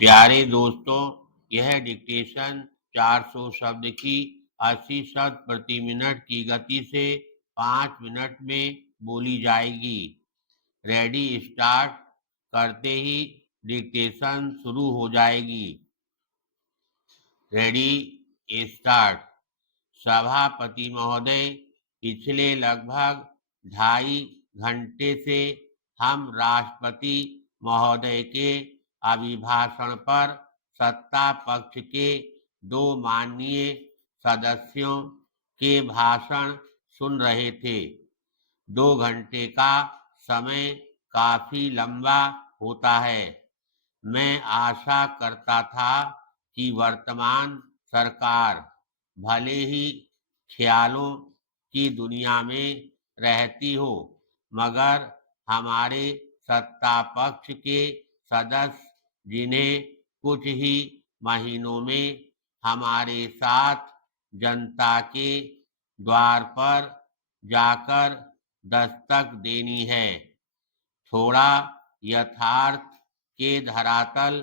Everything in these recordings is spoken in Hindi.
प्यारे दोस्तों, यह डिक्टेशन 400 शब्द की 80 शब्द प्रति मिनट की गति से 5 मिनट में बोली जाएगी। रेडी स्टार्ट करते ही डिक्टेशन शुरू हो जाएगी। Ready start. सभापति महोदय, पिछले लगभग 2.5 घंटे से हम राष्ट्रपति महोदय के अभिभाषण पर सत्ता पक्ष के 2 माननीय सदस्यों के भाषण सुन रहे थे। 2 घंटे का समय काफी लंबा होता है। मैं आशा करता था कि वर्तमान सरकार भले ही ख्यालों की दुनिया में रहती हो, मगर हमारे सत्ता पक्ष के सदस्य, जिन्हें कुछ ही महीनों में हमारे साथ जनता के द्वार पर जाकर दस्तक देनी है, थोड़ा यथार्थ के धरातल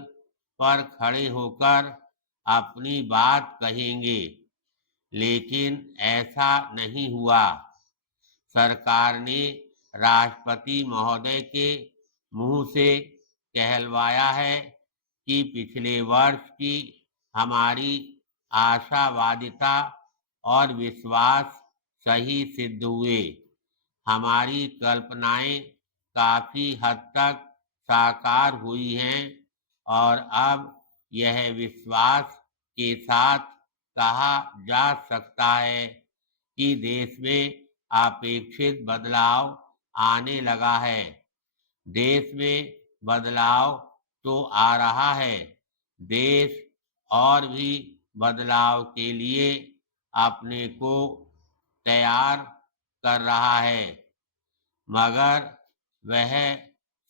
पर खड़े होकर अपनी बात कहेंगे। लेकिन ऐसा नहीं हुआ। सरकार ने राष्ट्रपति महोदय के मुंह से कहलवाया है कि पिछले वर्ष की हमारी आशावादिता और विश्वास सही सिद्ध हुए। हमारी कल्पनाएं काफी हद तक साकार हुई हैं और अब यह विश्वास के साथ कहा जा सकता है कि देश में अपेक्षित बदलाव आने लगा है। देश में बदलाव तो आ रहा है। देश और भी बदलाव के लिए अपने को तैयार कर रहा है, मगर वह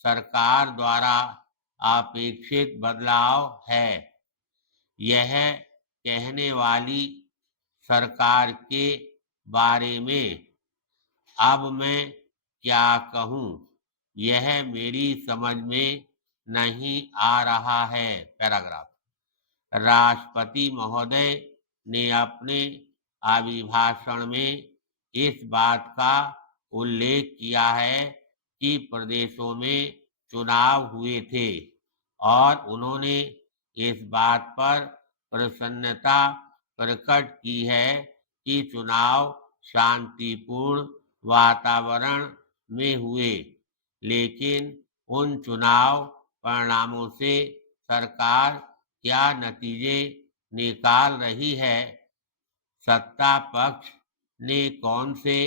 सरकार द्वारा अपेक्षित बदलाव है। यह कहने वाली सरकार के बारे में अब मैं क्या कहूं, यह मेरी समझ में नहीं आ रहा है। पैराग्राफ। राष्ट्रपति महोदय ने अपने अभिभाषण में इस बात का उल्लेख किया है कि प्रदेशों में चुनाव हुए थे और उन्होंने इस बात पर प्रसन्नता प्रकट की है कि चुनाव शांतिपूर्ण वातावरण में हुए। लेकिन उन चुनाव परिणामों से सरकार क्या नतीजे निकाल रही है? सत्ता पक्ष ने कौन से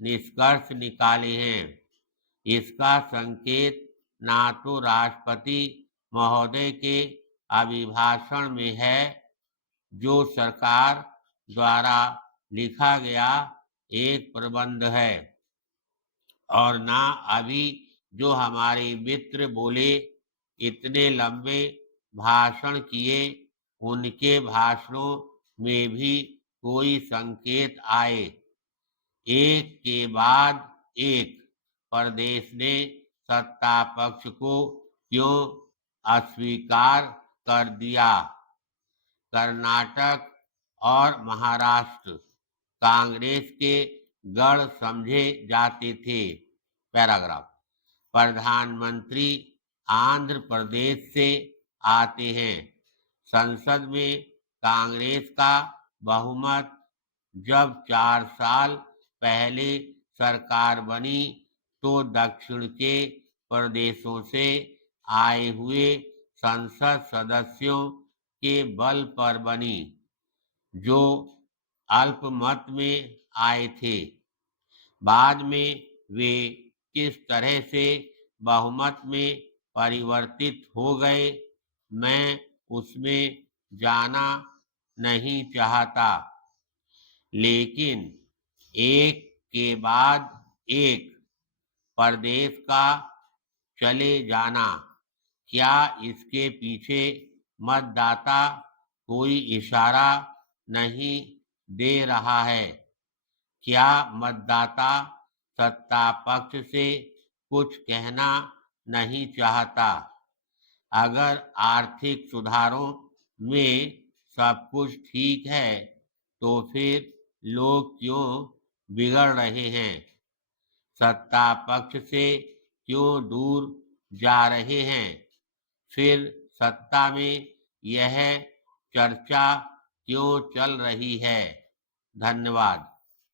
निष्कर्ष निकाले हैं? इसका संकेत ना तो राष्ट्रपति महोदय के अभिभाषण में है, जो सरकार द्वारा लिखा गया एक प्रबंध है, और ना अभी जो हमारे मित्र बोले इतने लंबे भाषण किए, उनके भाषणों में भी कोई संकेत आए। एक के बाद एक प्रदेश ने सत्ता पक्ष को क्यों अस्वीकार कर दिया? कर्नाटक और महाराष्ट्र कांग्रेस के गढ़ समझे जाते थे। पैराग्राफ। प्रधानमंत्री आंध्र प्रदेश से आते हैं। संसद में कांग्रेस का बहुमत जब 4 साल पहले सरकार बनी तो दक्षिण के प्रदेशों से आए हुए संसद सदस्यों के बल पर बनी, जो अल्पमत में आए थे। बाद में वे किस तरह से बहुमत में परिवर्तित हो गए, मैं उसमें जाना नहीं चाहता। लेकिन एक के बाद एक प्रदेश का चले जाना, क्या इसके पीछे मतदाता कोई इशारा नहीं दे रहा है? क्या मतदाता सत्ता पक्ष से कुछ कहना नहीं चाहता? अगर आर्थिक सुधारों में सब कुछ ठीक है, तो फिर लोग क्यों बिगड़ रहे हैं? सत्ता पक्ष से क्यों दूर जा रहे हैं? फिर सत्ता में यह चर्चा क्यों चल रही है? धन्यवाद।